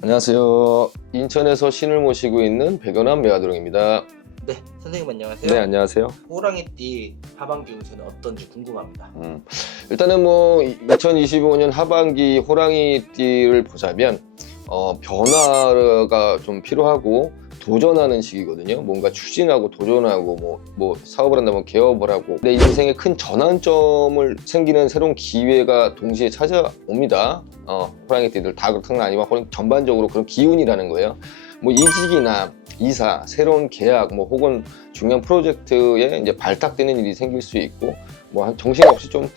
안녕하세요. 인천에서 신을 모시고 있는 백연한 매화드롱입니다. 네, 선생님 안녕하세요. 네, 안녕하세요. 호랑이띠 하반기 운세는 어떤지 궁금합니다. 음, 일단은 뭐 2025년 하반기 호랑이띠를 보자면 어, 변화가 좀 필요하고 도전하는 시기거든요. 뭔가 추진하고 도전하고 뭐, 뭐 사업을 한다면 개업을 하고 내 인생에 큰 전환점을 생기는 새로운 기회가 동시에 찾아옵니다. 어, 호랑이 띠들 다 그렇다는 호랑이 전반적으로 그런 기운이라는 거예요. 뭐 이직이나 이사, 새로운 계약, 뭐 혹은 중요한 프로젝트에 이제 발탁되는 일이 생길 수 있고 뭐 정신없이 좀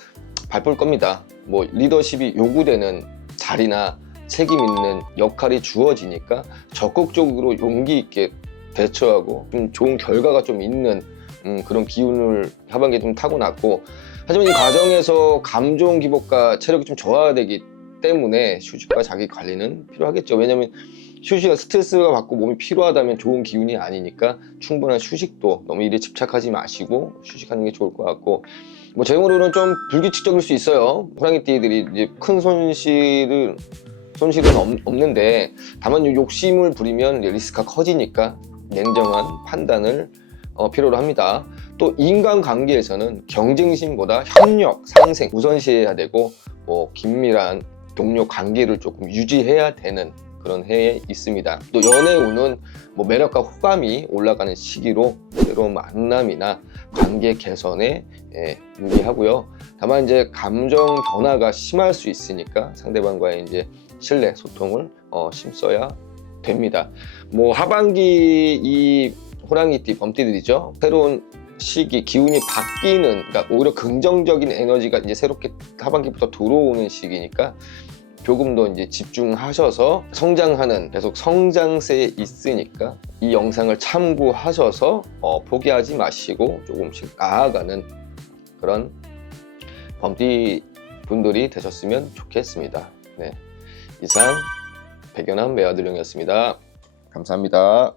바쁠 겁니다. 뭐 리더십이 요구되는 자리나 책임 있는 역할이 주어지니까 적극적으로 용기 있게 대처하고 좀 좋은 결과가 좀 있는 음, 그런 기운을 하반기에 좀 타고났고 하지만 이 과정에서 감정 기복과 체력이 좀 저하되기 때문에 휴식과 자기 관리는 필요하겠죠. 왜냐하면 휴식과 스트레스가 받고 몸이 피로하다면 좋은 기운이 아니니까 충분한 휴식도 너무 일에 집착하지 마시고 휴식하는 게 좋을 것 같고 뭐 제형으로는 좀 불규칙적일 수 있어요. 호랑이띠들이 이제 큰 손실을 손실은 없, 없는데 다만 요 욕심을 부리면 리스크가 커지니까 냉정한 판단을 어, 필요로 합니다. 또 인간관계에서는 경쟁심보다 협력, 상생 우선시해야 되고 뭐 긴밀한 동료 관계를 조금 유지해야 되는 그런 해에 있습니다. 또 연애 운은 뭐 매력과 호감이 올라가는 시기로 새로운 만남이나 관계 개선에 예, 유리하고요. 다만 이제 감정 변화가 심할 수 있으니까 상대방과의 이제 신뢰, 소통을 어, 심써야 됩니다. 뭐 하반기 이 호랑이띠 범띠들이죠. 새로운 시기 기운이 바뀌는 그러니까 오히려 긍정적인 에너지가 이제 새롭게 하반기부터 들어오는 시기니까 조금 더 이제 집중하셔서 성장하는 계속 성장세에 있으니까 이 영상을 참고하셔서 어, 포기하지 마시고 조금씩 나아가는 그런 범띠 분들이 되셨으면 좋겠습니다. 네. 이상 백연한 매화들령이었습니다. 감사합니다.